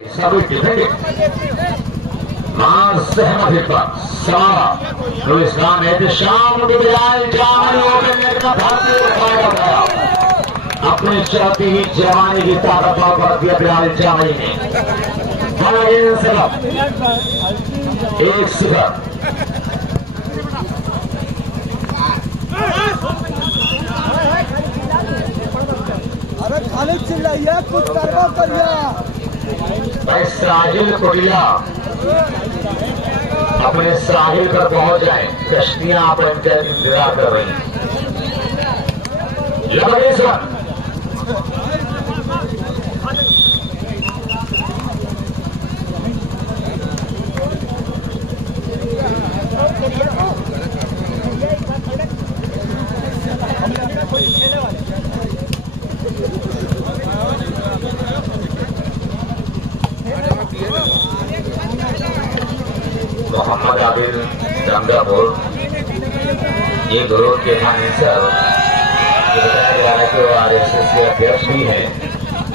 सभी डिफेंडेड मां सहमत पर सवारा तो इस्लाम एहतशाम बिलाल जामल ओपन का भारतीय रिकॉर्ड बनाया। अपनी चलती ही जवानी की ताकत पर दिया बिलाल जामल ने एक सिफर। अरे खाली चिल्लाइए कुछ करवा करिए। साहिल कुटिया अपने साहिल पर पहुंच जाए। कश्तियां अपने इंतजार कर रही हैं। मोहम्मद आबिद गंगापुर ये ग्रोथ के फाइनेंसर बताया जा रहा है कि वो RSS के अध्यक्ष भी हैं।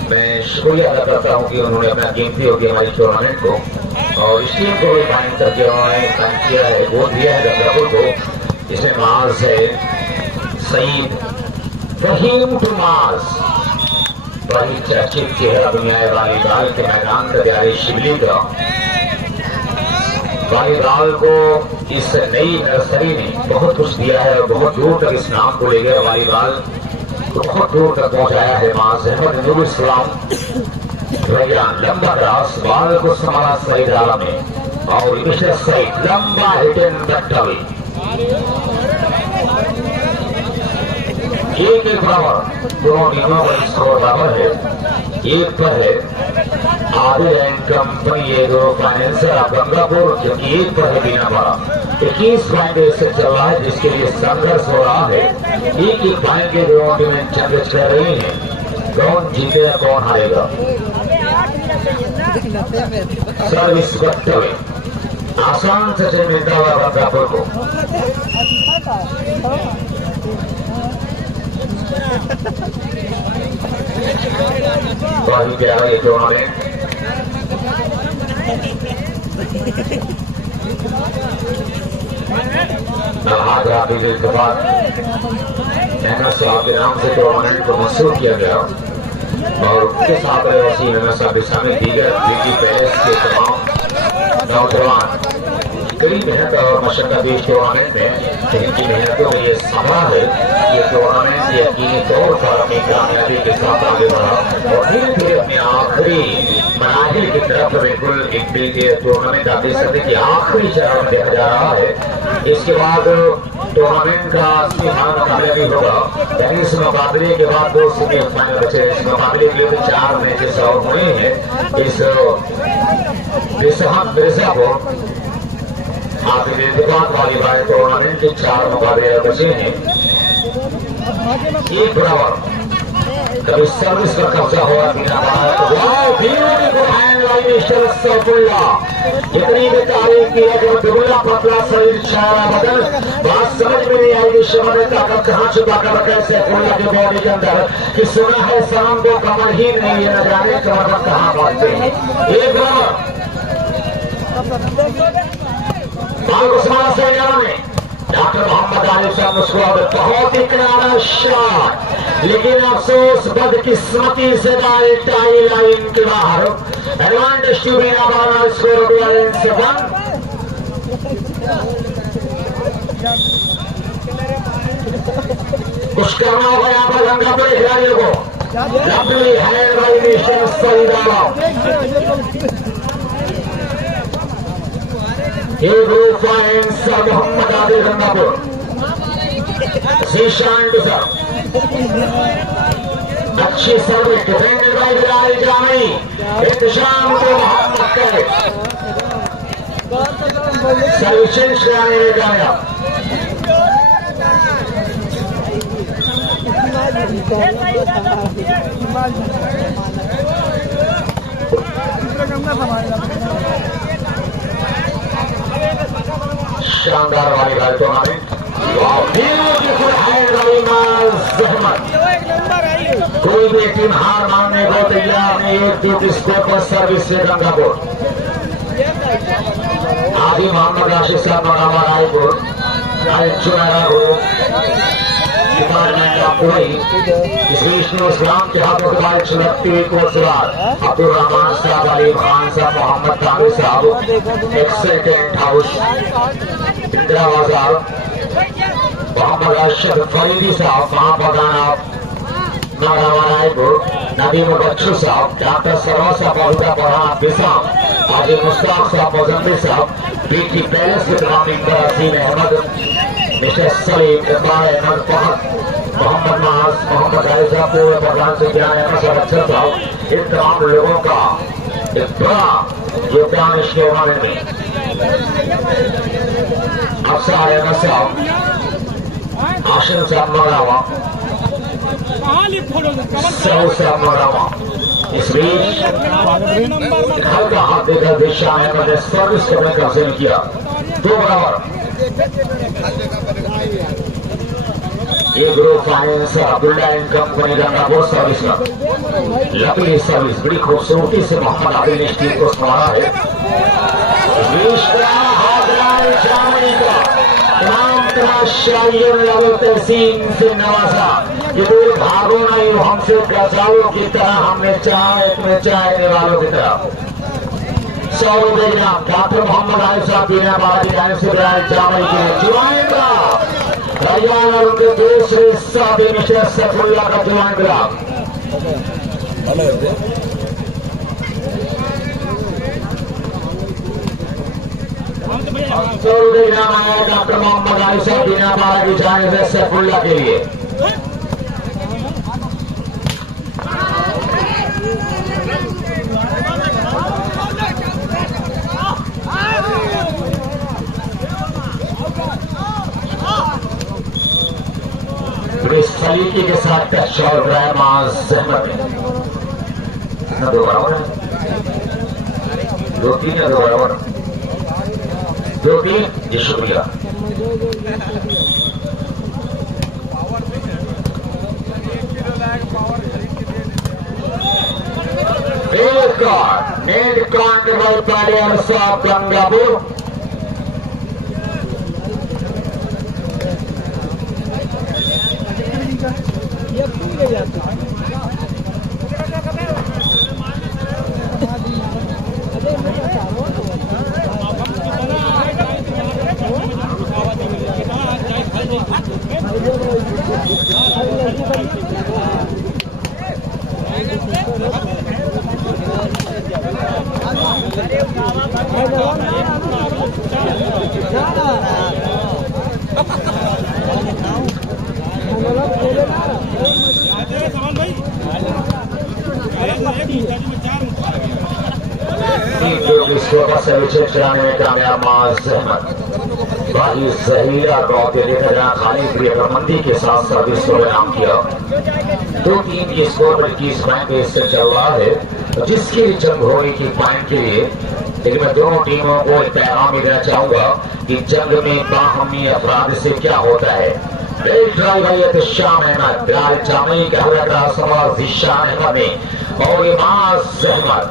मैं शुक्रिया अदा करता हूं कि उन्होंने अपना कीमती होगी हमारी टूर्नामेंट को और इस टीम को भी फाइन करके उन्होंने साइन किया है, वोट दिया है गंगापुर को। इसमें मार्स है सईद फहीम टू मार्स, बड़ी चर्चित चेहरा दुनिया वॉलीबॉल के मैदान का तैयारी शिवली का। वॉलीबॉल को इस नई नर्सरी ने बहुत कुछ दिया है और बहुत दूर तक इस नाम को ले गया। वॉलीबॉल बहुत दूर तक पहुंचाया है। मां इस्लाम लंबा क्रॉस बॉल को संभाला सईद आलम में और मिस्टर सईद लंबा हिट एंड बैटल। एक बराबर दोनों टीमों का स्कोर बराबर है, एक पर है आबिद एंड कंपनी ये दो फाइनेंसर गंगापुर जो कि एक पर है बिना बड़ा 21 पॉइंट से चल रहा है, जिसके लिए संघर्ष हो रहा है। एक एक पॉइंट के दोनों टीमें संघर्ष कर रही हैं। कौन जीतेगा कौन हारेगा। सर्विस करते हुए आसान से मिलता हुआ गंगापुर को बहुत प्यारा ये टूर्नामेंट। के बाद मेहनत साहब के नाम से टूर्नामेंट को मंसूर किया गया और उनके साथ वसीम मेहनत साहब के सामने दीगर ब्यूटी पैलेस के तमाम नौजवान कड़ी मेहनत और मशक्कत इस टूर्नामेंट में जिनकी मेहनतों में ये सभा है। ये टूर्नामेंट यकीनी तौर पर अपनी कामयाबी के साथ आगे बढ़ा और धीरे धीरे अपने आखिरी मनाजिल की तरफ बिल्कुल एक टूर्नामेंट आप देख सकते कि आखिरी चरण देखा जा रहा है। इसके बाद टूर्नामेंट का मुकाबला भी होगा। टेनिस मुकाबले के बाद 2 सेमीफाइनल बचे। इस मुकाबले के लिए 4 मैचेस और हुए हैं। इस मिर्जापुर वॉलीबॉल टूर्नामेंट के 4 मुकाबले बचे हैं। एक बराबर कभी सर्विस का कब्जा हुआ इतनी भी तारीफ की है कि दुबला पतला शरीर छाया बदल बात समझ में नहीं आई कि शमन ताकत कहाँ छुपा कर रखा है सैफुल्ला की बॉडी के अंदर कि सुना है शाम को कमर ही नहीं है, न जाने कमर कहाँ बांधते हैं। एक बराबर में डॉक्टर मोहम्मद आलिफ साहब मुस्कुरा बहुत ही किनारा शॉट, लेकिन अफसोस बदकिस्मती से टाई लाइन के बाहर। एडवांटेज टू बिना बाला स्कोर 2-1। कुछ करना होगा यहाँ पर गंगापुर खिलाड़ियों को। लवली है मिशन मोहम्मद आदिल गंगापुर अच्छी service defended bye Bilal Jami. Ehtesham को मोहम्मद करे सर्विस चेंज कराने में कामयाब। शानदार वॉलीबॉल टूर्नामेंट। कोई भी टीम हार मानने को तैयार नहीं। 1-2 स्कोर पर सर्विस से गंगापुर। आदि मोहम्मद राशिद साहब मकामा रायपुर चुनारा को डिपार्टमेंट ऑफ कोई इस विष्णु इस्लाम के हाथों के बाद लगती हुई कोर्सवार अब्दुल रहमान साहब, अलीम खान साहब, मोहम्मद तामिर साहब, एक्सेटेंट हाउस इंदिरा बाजार, मोहम्मद अरशद फरीदी साहब, महाप्रधान मकामा रायपुर, नदीम बच्चू साहब, डॉक्टर सरोज साहब, बहुदा पढ़ा बिसाम, हाजी मुश्ताक साहब, मोजम्बिर साहब, बीटी पैलेस के तमाम मेंबर असीम अहमद, मिस्टर सलीम, इकबाल अहमद फहद, मोहम्मद माज, मोहम्मद अली साहब, पूर्व प्रधान से ज्ञान अहमद साहब, अच्छा साहब, इन तमाम लोगों का एक बड़ा योगदान इस टूर्नामेंट में। अफसर अहमद साहब, आशिम साहब मरावा, सऊद साहब मरावा। इस बीच हल्का हाथ देकर दिशा अहमद ने सर्विस करने का हासिल किया 2 बराबर। ये group finance Abdullah and company Gangapur Service का लकड़ी सर्विस बड़ी खूबसूरती से मोहम्मद आदिल ने टीम को संभाला है। तहसीन से नवाजा ये दो भागों नहीं हमसे गजाओं की तरह, हमने चाहे तुम्हें चाहने वालों की तरह। 100 रुपए ग्राम डॉक्टर मोहम्मद आरिफ साहब बीना बाबा की जाने से जामई के जुआएगा रैयान और उनके दूसरे साथी मिस्टर सफुल्ला का जुआन ग्राम। 100 रुपए ग्राम आया डॉक्टर मोहम्मद आरिफ साहब बीना बाबा की जाने से सफुल्ला के लिए। सलीकी के साथ टच और इब्राहिम अहमद ने 2 बराबर है, 2-3 या 2 बराबर 2-3। ये शुक्रिया। नेट कॉन्ट्रोल प्लेयर साहब गंगापुर। चलाने में कामयाब माज अहमद भाई जहीरा गाँव के लेकर जहाँ खाली प्रियमंदी के साथ सर्विस को नाम किया। 2-3 की स्कोर पर 21 पॉइंट इससे चल रहा है, जिसकी भी जंग होगी की पॉइंट के लिए। लेकिन मैं दोनों टीमों को एक पैगाम देना चाहूंगा कि जंग में बाहमी अफराद से क्या होता है। ड्राइवर शाम अहमद जामई का जिशान अहमद ने और ये माज अहमद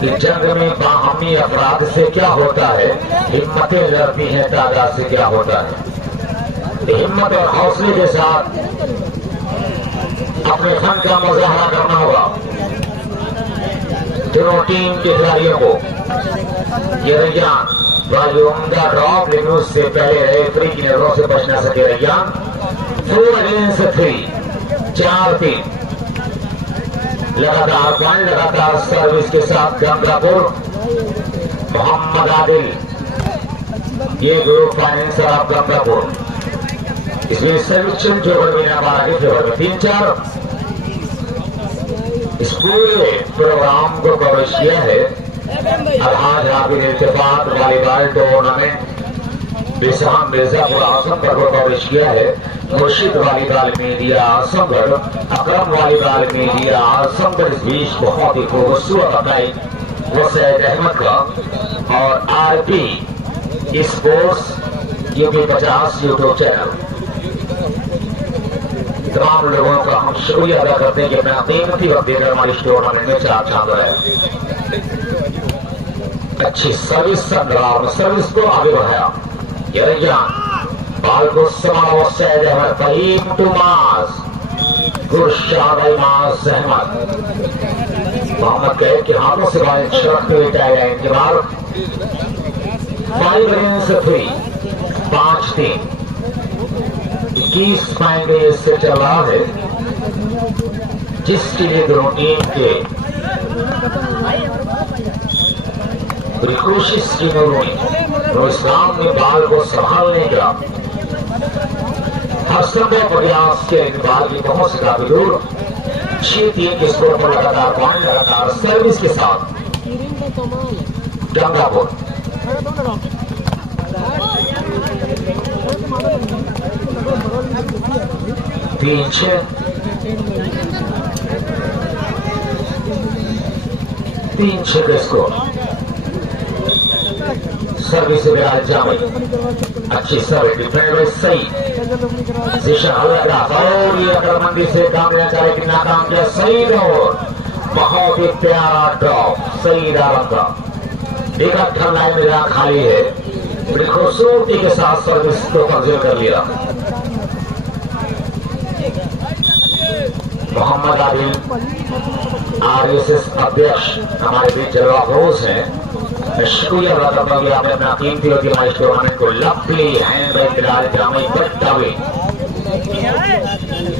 कि जंग में बाहमी अफराद से क्या होता है, हिम्मतें लड़ती हैं तादाद से क्या होता है। हिम्मत और हौसले के साथ अपने फन का मुजाहरा करना होगा दोनों टीम के खिलाड़ियों को। ये रैयान बड़ी उम्दा ड्रॉप, लेकिन उससे पहले रेफरी की नजरों से बच न सके रैयान। 4 अगेंस्ट 3 4-3 लगातार सर्विस के साथ गंगापुर मोहम्मद आदिल। ये ग्रुप फाइनेंसर ऑफ गंगापुर। इसमें सर्विस जो बिना 12 के फेवर में 3-4 इस पूरे प्रोग्राम को कवरेज किया है। अलहाज हाफिज इत्तेफाक वॉलीबॉल टूर्नामेंट बेसहाम मिर्जापुर आजमगढ़ को कवरेज किया है। मुर्शिद वॉलीबॉल मीडिया आजमगढ़, अकरम वॉलीबॉल मीडिया आजमगढ़। इस बीच बहुत ही खूबसूरत अदाई वसैद अहमद का और RP sports UP 50 YouTube channel. तमाम लोगों का हम शुक्रिया अदा करते हैं कि अपना कीमती वक्त देकर हमारी टूर्नामेंट में चार चांद है। अच्छी सर्विस सर्विस को आगे बढ़ाया बाल को समाओ सैद अहमद फहीम टू मास गुरशाद मास अहमद मोहम्मद कहे कि हाथों से बाल छड़कते हुए टाइम इंतजार 5 अगेंस्ट 3 5-3 21 पॉइंट इससे चल रहा है, जिसके लिए दोनों टीम के पूरी कोशिश की उन्होंने इस्लाम में बाल को संभालने का हर संभव प्रयास के बाल की पहुंच से काफी दूर 6-3 के स्कोर पर लगातार पॉइंट लगातार सर्विस के साथ गंगापुर 3-6 का स्कोर। सर्विस से बिलाल जामी अच्छी सर्विस डिफेंड में सही जिशा हल्का और ये अकलमंदी से काम लेना चाहे कि नाकाम किया। सही और बहुत ही प्यारा ड्रॉप सही डाला था। एक लाइन में जहाँ खाली है बड़ी खूबसूरती के साथ सर्विस को कब्जे कर लिया। मोहम्मद आदिल RSS अध्यक्ष हमारे बीच जलवाफोज हैं। शुक्रिया अदा करता हूँ कि आपने अपना कीमती होती हमारी टूर्नामेंट को lovely hand by Bilal Jami but away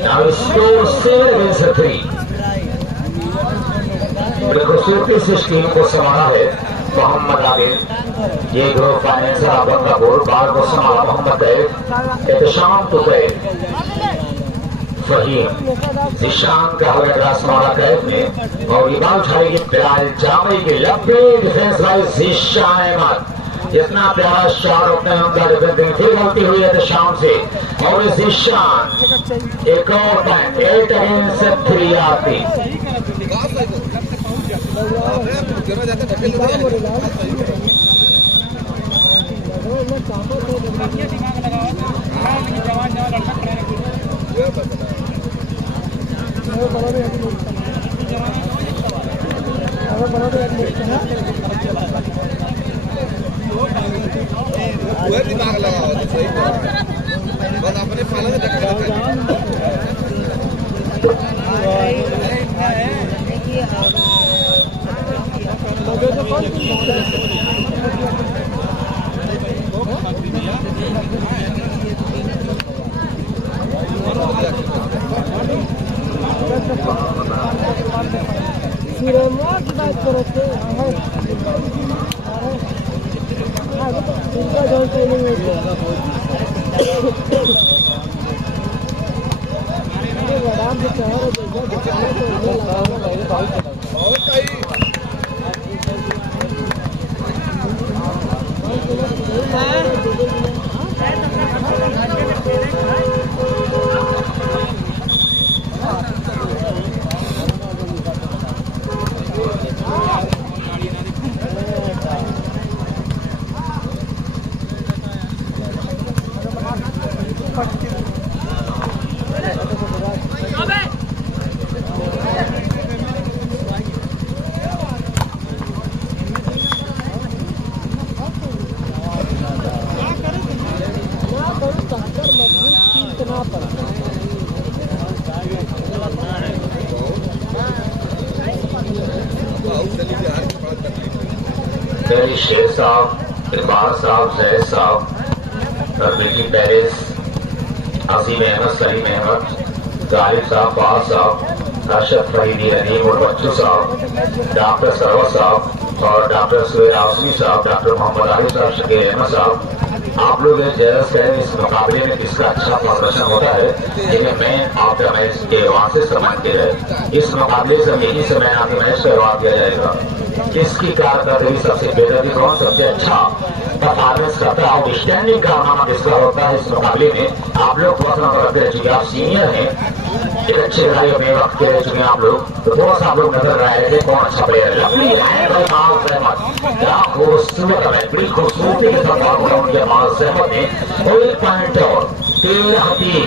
now score 7 against 3। बड़ी खूबसूरती से इस टीम को संभाला है मोहम्मद आदिल। ये ग्रुप फाइनेंसर बंगापुर बाल को संभाला मोहम्मद एहतशाम तो फहीम जिशान का हल्का संभाला कैफ ने और ये बाल उठाएगी बिलाल जामी की लंबी डिफेंस बाई जिशा अहमद। इतना प्यारा शॉट अपने उनका डिफेंसिंग फिर गलती हुई है शाम से और जिशान एक और पॉइंट 8 अगेंस्ट 3 आती। दिमाग लगा बस अपने पाला शेर साहब इकबाल साहब जैद साहब तरबीकी पेरिस असीम अहमद सलीम अहमद गालिब साहब फाज साहब अरशद फरीदी रहीम और बच्चू साहब डॉक्टर सरवर साहब और डॉक्टर सुहेल आसमी साहब डॉक्टर मोहम्मद आरिफ साहब शकील अहमद साहब आप लोग जज करें इस मुकाबले में किसका अच्छा प्रदर्शन होता है जिन्हें मैं आपका मैच के वहां से सम्मान किया जाए। इस मुकाबले से यही समय आपके मैच करवा दिया जाएगा किसकी कारकर्दगी सबसे बेहतर कौन सबसे अच्छा परफॉर्मेंस करता है। आउटस्टैंडिंग कारनामा किसका होता है इस मुकाबले में आप लोग पसंद रखते रह चुके आप सीनियर हैं एक अच्छे खिलाड़ी अपने वक्त के रह चुके आप लोग तो थोड़ा सा आप लोग नजर आए थे कौन अच्छा प्लेयर क्या खूबसूरत है बड़ी खूबसूरती के साथ उनके माल सहमत ने और 1 पॉइंट और 13-3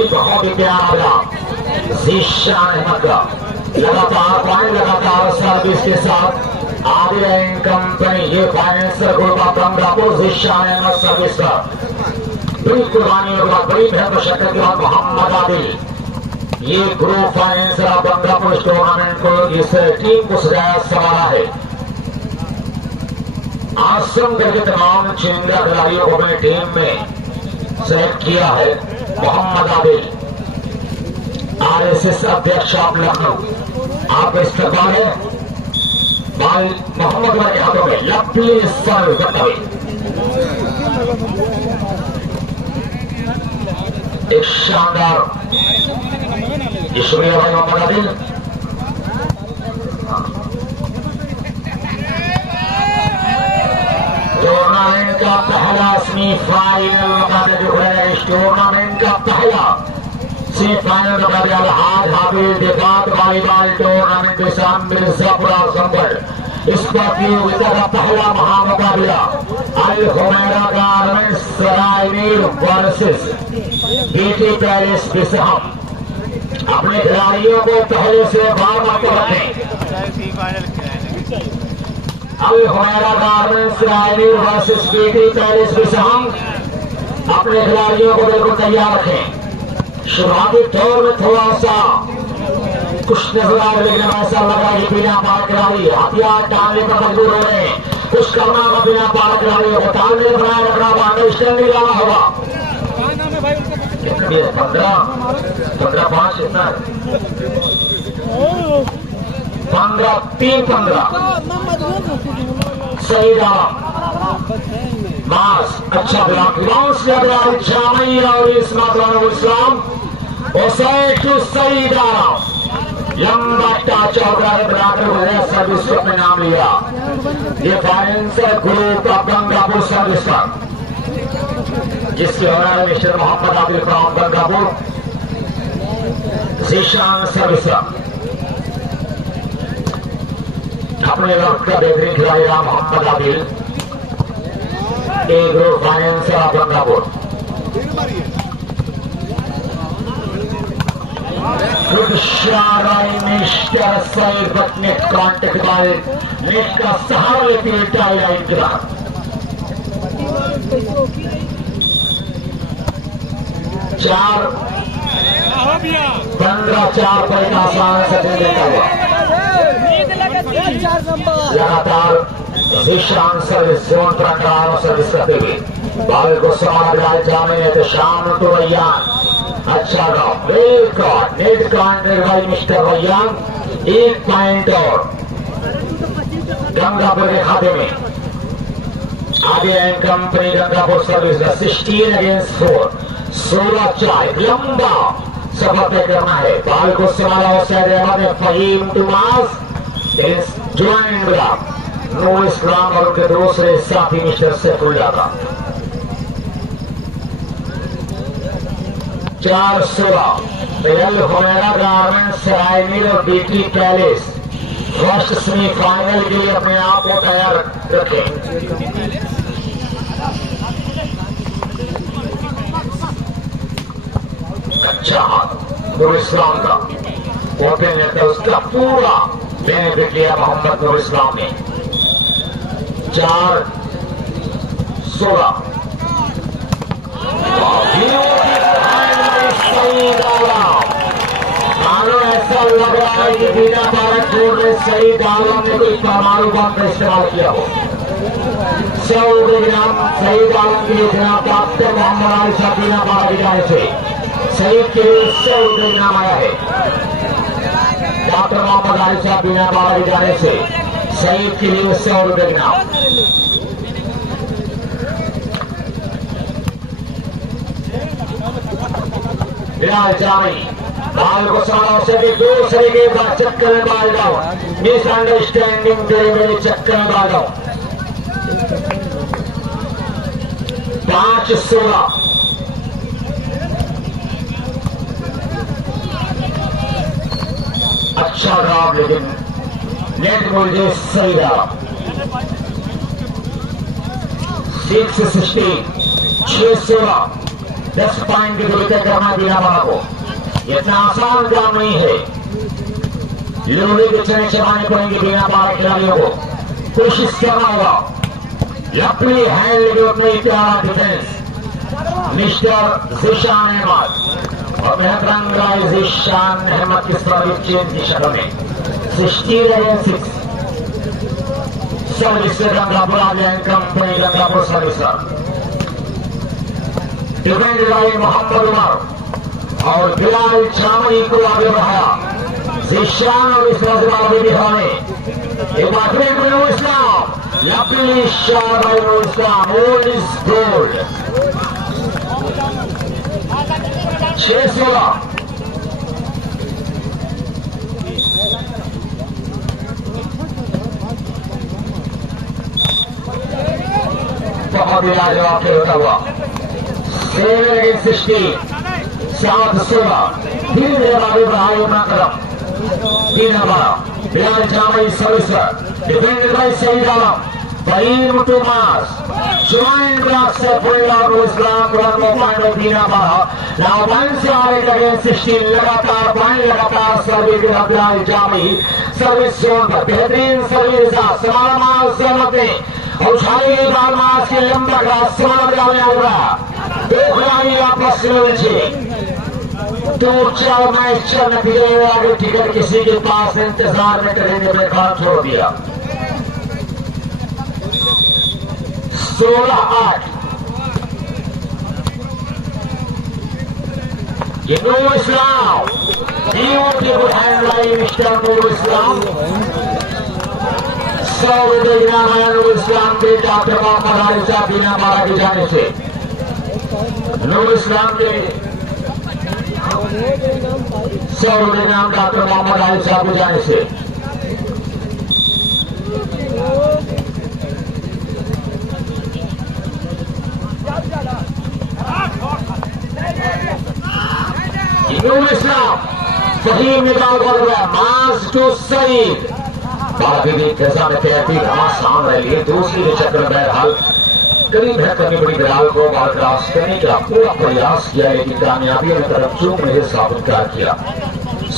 भी बहुत ही प्यारा लगा। जीशान अहमद का लगातार पॉइंट, लगातार सर्विस के साथ आगे रैंक कंपनी। ये financer group of Gangapur Zeeshan Ahmed service का बड़ी कुर्बानी के बाद, बड़ी मेहनत मशक्कत के बाद मोहम्मद आदिल ये ग्रुप फाइनेंसर ऑफ गंगापुर इस टूर्नामेंट को, इस टीम को सजाया संवारा है। आजमगढ़ के तमाम चुनिंदा खिलाड़ियों को अपने टीम में सेलेक्ट किया है। मोहम्मद आदिल RSS अध्यक्ष ऑफ लखनऊ, आप इस्तेमाल है भाई मोहम्मद वाले के हाथों में लवली सर्व करता हुए एक शानदार शुक्रिया भाई मोहम्मद आदिल। टूर्नामेंट का पहला सेमीफाइनल मुकाबला जो है, इस टूर्नामेंट का पहला सेमीफाइनल मुकाबला आज हाफिज देहात वॉलीबॉल टूर्नामेंट मिर्जापुरा संबल। इस प्रतियोगिता का पहला महामुकाबला Al Humaira Garments Sarainir versus BT palace Bisham. अपने खिलाड़ियों को पहले से वार्म अप रखें। Al Humaira Garments Sarainir versus BT palace Bisham, अपने खिलाड़ियों को बिल्कुल तैयार रखें। शुरुआती दौर में थोड़ा सा कुछ नजर आ रहा, लेकिन ऐसा लगा कि बिना पार खिलाड़ी हथियार डालने पर मजबूर हो रहे हैं। कुछ करना होगा, बिना पार खिलाड़ियों को तालमेल बनाए रखना होगा, अंडरस्टैंडिंग लाना होगा। कितना भी है? 15-5 इतना है, 15-3-15 सही डाला मास। अच्छा ब्लॉक बाउंस किया गया जामी और इस्माइल इस्लाम टू सही डाला। लंबा टाच और बनाकर सर्विस को अपने नाम लिया। ये financer group of Gangapur Service का, जिसके owner Mr Mohammad Adil from Gangapur Zeeshan Service का। अपने वक्त का बेहतरीन खिलाड़ी रहा Mohammad Adil, a group financer of Gangapur. Good shot by Mr. Said, but net contact by net का सहारा लेती है टाई लाइन के बाद। 15-4 पर एक आसान से देता हुआ लगातार जीशान सर्विस जोन पर अंडर सर्विस करते हुए बाल को समाप्त जाने तो शाम तो रैयान। अच्छा drop, net counted by mister Rayan. 1 point और गंगापुर के खाते में। आगे एंड कंपनी गंगापुर सर्विस का 16 अगेंस्ट 4, 16-4 लंबा सफर तय करना है। बाल को संभाला हुसैन अहमद ने फहीम टुमास ज्वाइन ब्लॉक नूर इस्लाम और उनके दूसरे साथी मिस्टर सैफुल्लाह का। 4-16 अल हुमैरा गारमेंट्स सरायनीर और बीटी पैलेस फर्स्ट सेमीफाइनल के लिए अपने आप को तैयार रखें। अच्छा नूर इस्लाम का ओपन नेट था, उसका पूरा बेनिफिट लिया मोहम्मद नूर इस्लाम ने। 4-16 ऐसा लग रहा है कि बिना भारत छोड़ में सही दालों ने कोई परमाणु बम का इस्तेमाल किया हो। 100 ग्राम सही दालों के लिए जनाब डॉक्टर मोहम्मद आली साहब बिना भारत की जाने से शहीद के लिए 100 ग्राम आया है। डॉक्टर मोहम्मद आली साहब बिना भारत की जाने से शहीद के लिए 100 ग्राम। बिलाल जामी बाल को सारा से भी दूसरे के बाद चक्कर में बाल जाओ, मिसअंडरस्टैंडिंग मेरे चक्कर में बाल जाओ। 5-16 अच्छा ड्रॉप, लेकिन नेट मुझे सही रहा। 6-16 6-16 10 पॉइंट की दूरी तय करना बीना बाबा को। इतना आसान काम नहीं है, लोहे के चने चबाने पड़ेंगे बीना बाबा खिलाड़ियों को। कोशिश करना होगा अपनी हैंड अपने इतिहास डिफेंस मिस्टर जिशान अहमद और मेहरबान जिशान अहमद की सर्विस चेंज की शक्ल में 16-6 सर्विस से गंगापुर आ जाए company Gangapur service defend by Mohammad Umar और बिलाल जामई को आगे बढ़ाया जिशान और इस आगे दिखाने एक बार फिर इस्लाम लपली shot by Islam old is gold 6-16 बहुत ही लाजवाब खेल होता हुआ 7-16 7-16 धीरे धीरे आगे बढ़ाए अपना कदम 3-12 Bilal Jamai service defended by Saeed Alam Fahim Tumas joined Rasa Pullar Islam run of final Dina Bara. Now once you are against 16 लगातार पॉइंट लगातार service Abdul Jami service zone पर बेहतरीन सर्विस समाल मास सहमते और उछाली गई बाल मास के लंबा ग्रास समाल में आ रहा दो खिलाड़ी आपस में उलझे 2-4 मैच चल नतीजे आगे टिकट किसी के पास इंतजार में करेंगे बेकार छोड़ दिया 16-8 Nurul Islam beautiful hand by Mr. Nurul Islam सौ रुपए इनाम है नूरुल इस्लाम के डॉक्टर मोहम्मद आरिफ साहब बिना मारा की जाने से नूरुल इस्लाम के 100 रुपए इनाम डॉक्टर मोहम्मद आरिफ साहब की जाने से नूरुल इस्लाम फहीम निकाल कर रहा मास टू सईद बाकी भी कैसा में तैयारी आसान रह लिए दूसरी के चक्कर में बहरहाल करीब है करनी पड़ी बिलाल को बाल क्रॉस करने का पूरा प्रयास किया लेकिन कामयाबी ने तरफ चूक नहीं साबितकार किया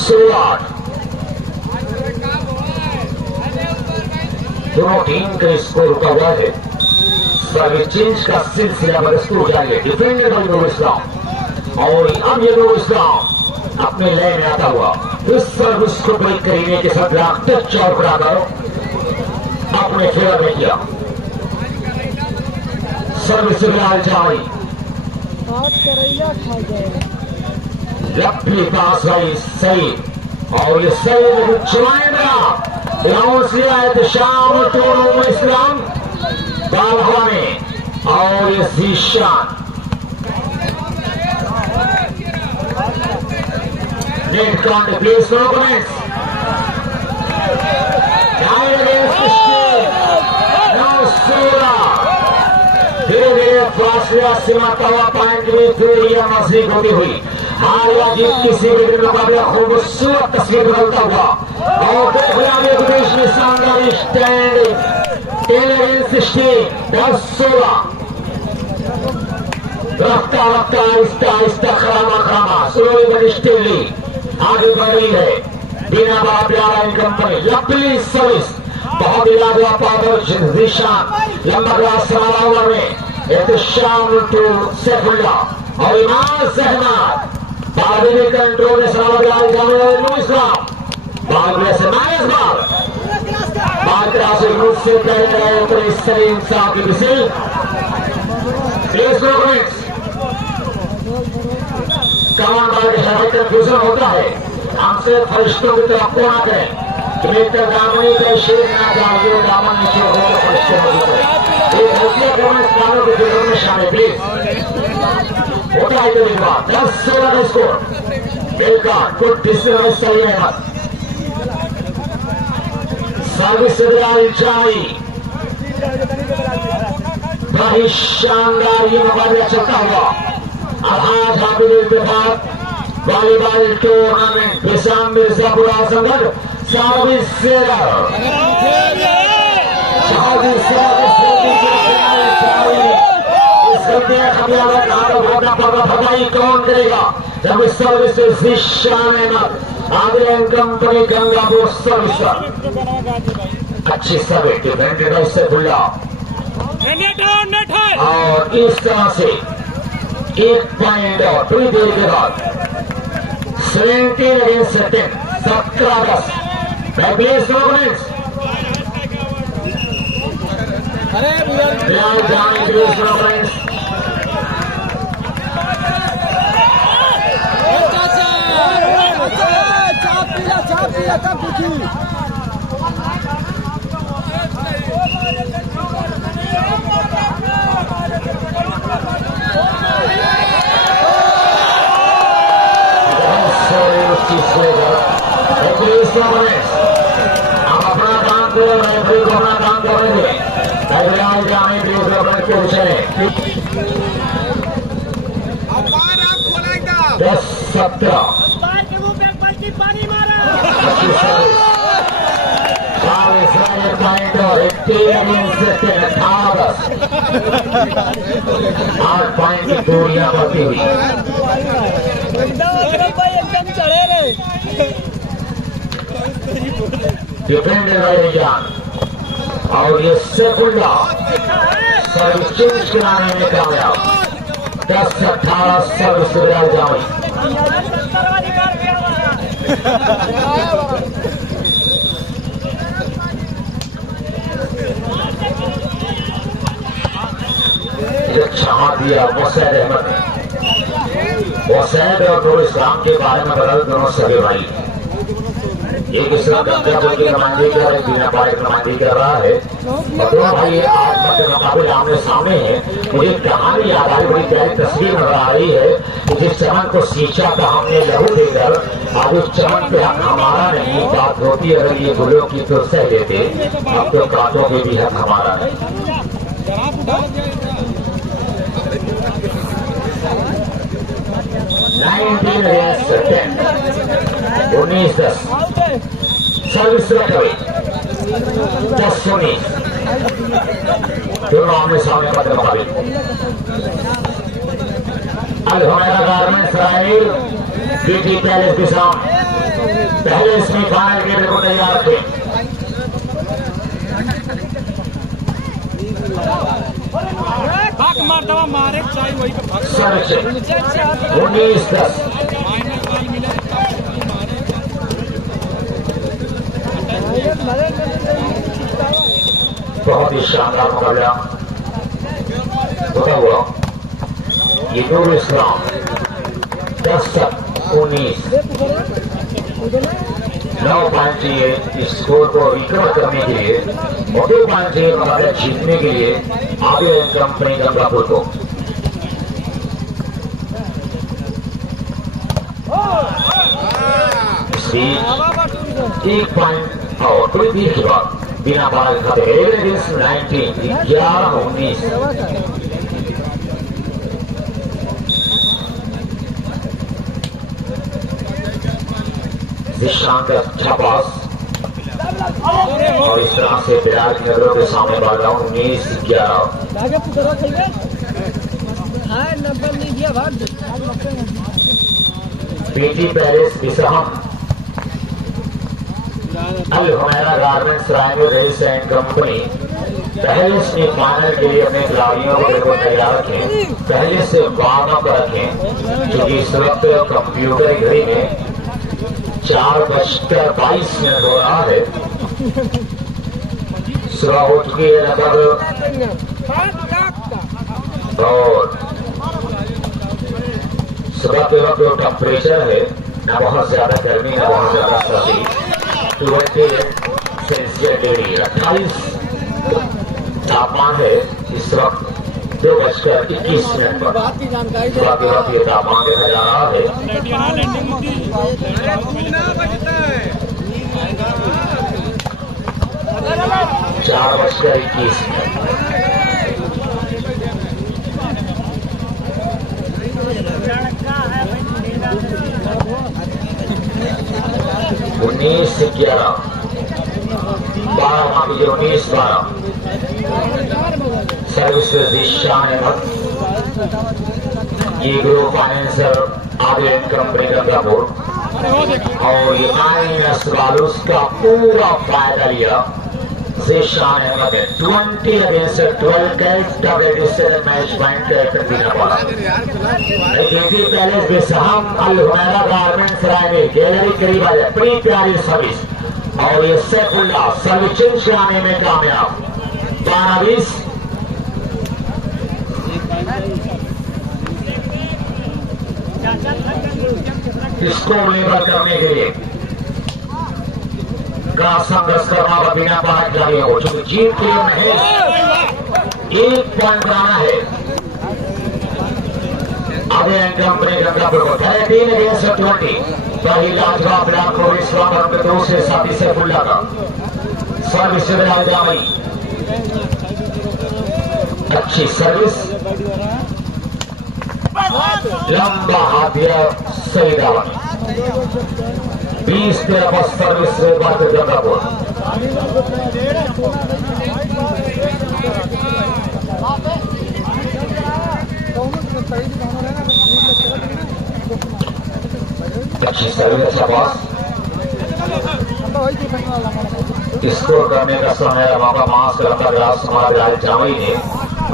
16-8 दोनों टीम का स्कोर रुका हुआ है सर्विस चेंज का सिलसिला बरसतू जारी है डिफेंडेड बाय नूरुल इस्लाम और अब ये नूरुल इस्लाम अपने लय में आता हुआ इस सर्विस को ब्रेक करने के साथ टच और बराबर अपने फेवर में किया सर्विस बिलाल जामी लपी पास आई सही और ये सही चलाएगा यहां से आए शाम टोनों इस्लाम बालवा में और ये Zeeshan Net count, please, no comments. 9 against 16. Now Sura. धीरे-धीरे फासला सिमटता हुआ पॉइंट में दूरियां नजदीक होती हुई हार या जीत किसी भी मुकाबला खूबसूरत तस्वीर बदलता हुआ और दो खिलाड़ियों के बीच में शानदार stand 10 against 16 16 Rafta Rafta Aahista Aahista खरामा slowly but steadily आगे बढ़ रही है बिना बाप प्यारा इन कंपनी लपली सर्विस बहुत ही लाजवाब पावर जिशान लंबा ग्लास सवाल ओवर में एहतशाम टू सैफुल्ला और इमाम सहमद बारहवीं कंट्रोल में सवाल नूरुल इस्लाम बाल से माइनस बाल क्लास रूट से कह रहे ऊपर इस सलीम साहब की मिसिल प्लीज कमान बाल के साथ कंफ्यूजन होता है हमसे फरिश्तों की तरफ ना करें बेहतर दामनी का शेर ना जाओगे दामन नीचे हो तो फरिश्ते होते एक मुख्य गवर्नमेंट कानून के दिलों में शामिल प्लीज होता है कभी बात 10-16 स्कोर बेकार गुड डिसीजन सही अहमद सर्विस बिलाल जामी बड़ी शानदार ये मुकाबला चलता हुआ आज हाफिज के बाद वॉलीबॉल टूर्नामेंट निशान मिर्जापुर आजमगढ़ सर्विस प्रयास करते हैं खटिया में कहा भागना पड़ा भगाई कौन करेगा जब इस सर्विस से जिशान अहमद आगे कंपनी गंगा वो सर्विस अच्छी सर्विस डिफेंडेड इससे खुला और इस तरह से 1 पॉइंट और थोड़ी देर के बाद 17 अगेंस्ट 10 17-10 बैकलेस ओपोनेंट्स चाप पीला तब पूछी हम अपना काम करें रेफरी को अपना काम करेंगे जाने पूछे 10-17 8 पॉइंट की दूरियां बढ़ती हुई एकदम चढ़े रहे डिफेंडेड बाय जान और ये सेकुंडा सर्विस चेंज कराने में कामयाब 10-18 सर्विस जाए छहा दिया वसैद अहमद ने वसैद और नूर इस्लाम के बारे में बदल दोनों सगे भाई एक इस्लाम गंगापुर की नुमाइंदगी कर रहा है बीना पारे की नुमाइंदगी कर रहा है और दोनों भाई आज के मुकाबले आमने सामने हैं मुझे कहानी याद आई बड़ी प्यारी तस्वीर नजर आ रही है कि जिस चमन को सींचा था हमने लहू देकर आज उस चमन पे हक हमारा नहीं बात होती अगर ये गुलों की तो सह लेते अब तो कांटों के भी हक हमारा नहीं 19-10 सर्विस रखे 10-19 दोनों आमने सामने बदल मुकाबले अल हुमैरा गारमेंट्स राइल बीटी पैलेस के सामने पहले इसमें फाइनल गेम को तैयार रखें मारे 19-10 बहुत ही शानदार मुकाबला होता हुआ ये नूर इस्लाम 10-19 9 पॉइंट चाहिए इस स्कोर को रिकवर करने के लिए और 2 पॉइंट चाहिए मुकाबला जीतने के लिए आगे कंपनी गंगापुर को इस बीच 1 पॉइंट और थोड़ी देर के बाद बिना बाल खाते 11-19 शांत अच्छा पास और इस तरह से बिराज नगरों के सामने बाला 19-11 बीटी पैलेस बिसहम Al Humaira garments Raipur race and company पहले से फाइनल के लिए अपने खिलाड़ियों को बिल्कुल तैयार रखें पहले से वार्म अप रखें क्योंकि इस वक्त कंप्यूटर घड़ी में 4:22 हो रहा है सुबह हो चुकी है लगभग और सुबह के वक्त जो टेम्परेचर है न बहुत ज्यादा गर्मी न बहुत ज्यादा सर्दी 20 सेल्सियस डिग्री 28 तापमान है इस वक्त 2:21 पर सुबह के वक्त ये तापमान देखा जा रहा है 4:21 19-11 12 19-12 सर्विस शान अहमद, ये ग्रुप फाइनेंसर आगे कंपनी गंगापुर, और ये माइनस वालों का पूरा फायदा लिया शान अहमद ने 20 अगेंस्ट 12 कैच मैच पॉइंट देना पड़ा। पहले बेसहम अल हुमैरा गारमेंट्स राय में गैलरी करीब आ जाए, बड़ी प्यारी सर्विस, और ये सैफुल्ला सर्विचिंग चलाने में कामयाब। 12-20 इसको लेबर करने के लिए का संघर्ष करना और बिना बाहर खिलाड़ी हो, चूंकि जीत के लिए महज 1 पॉइंट बनाना है। आगे कंपनी गंगापुर को 13 अगेंस्ट 20, पहली लाजवाब ब्लैक और इस्लाम के दूसरे साथी सैफुल्ला का सर्विस से जामई, अच्छी सर्विस, लंबा हाथ दिया सही दावा। 20-13 बस सर्विस से बात गंगापुर। अच्छी सर्विस, अच्छा बॉस। स्कोर करने का समय हमारा मास करता ग्रास हमारे राज जामई ने,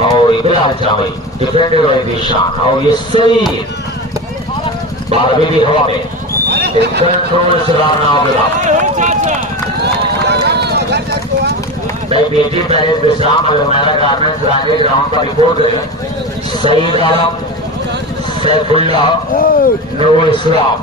और इधर जामई डिफेंडेड बाय दिशान, और ये सही 12वीं भी हवा में कंट्रोल सुधारना होगा। बेटी पहले विश्राम अलमेरा गारमेंट्स रागे ग्राउंड का रिपोर्ट करें। सईद आलम, सैफुल्ला, नूर इस्लाम।